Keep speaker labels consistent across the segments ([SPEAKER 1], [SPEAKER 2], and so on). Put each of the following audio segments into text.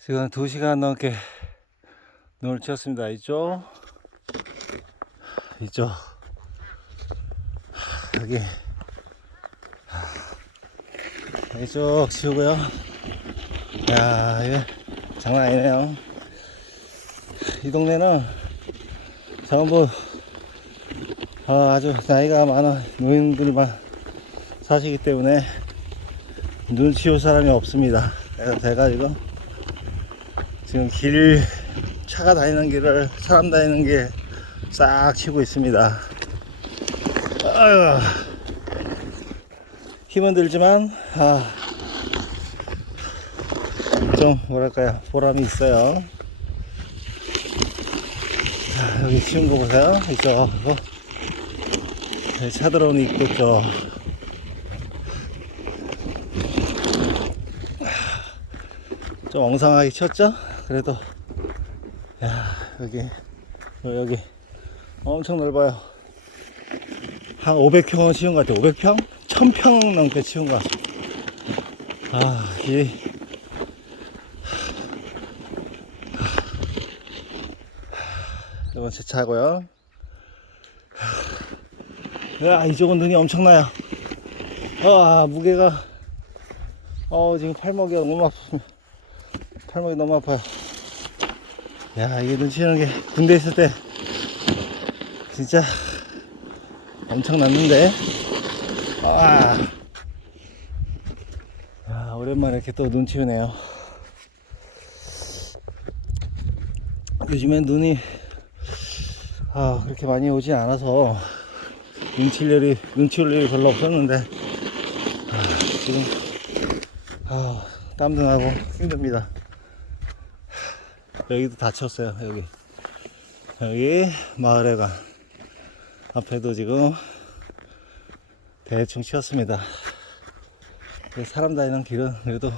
[SPEAKER 1] 지금 2시간 넘게 눈을 치웠습니다. 이쪽, 이쪽, 여기, 이쪽 치우고요. 야, 이게 장난 아니네요. 이 동네는 전부 어, 아주 나이가 많은 노인들만 사시기 때문에 눈 치울 사람이 없습니다. 그래서 제가 지금 지금 길 차가 다니는 길을 사람 다니는 길 싹 치고 있습니다. 아유, 힘은 들지만 아, 좀 뭐랄까요 보람이 있어요. 자, 여기 치운 거 보세요. 이쪽 여기 차 들어오는 입구 쪽. 좀 엉성하게 쳤죠? 그래도 야 여기 여- 여기 엄청 넓어요. 한 500평은 치운 것 같아요. 500평? 1000평 넘게 치운 것 같아요. 아이 이건 제 차고요. 야 이쪽은 눈이 엄청나요. 아 무게가 어 지금 팔목이 너무 아픕니다 팔목이 너무 아파요. 야, 이게 눈 치는 게 군대 있을 때 진짜 엄청 났는데. 아, 야, 오랜만에 이렇게 또 눈 치우네요. 요즘엔 눈이 아, 그렇게 많이 오진 않아서 눈칠 일이, 눈 치울 일이 별로 없었는데 아, 지금 아, 땀도 나고 힘듭니다. 여기도 다쳤어요 여기. 여기 마을회관. 앞에도 지금 대충 치웠습니다. 이 사람 다니는 길은 그래도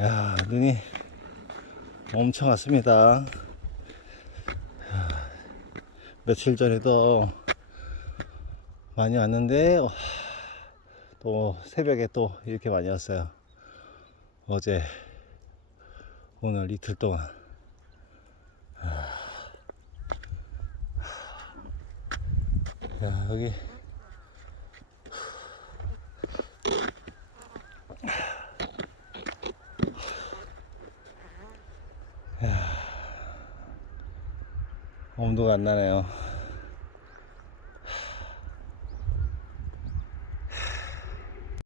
[SPEAKER 1] 야 눈이 엄청 왔습니다. 야, 며칠 전에도 많이 왔는데 와, 또 새벽에 또 이렇게 많이 왔어요. 어제 오늘 이틀 동안. 야 여기. 야. 엄두가 안 나네요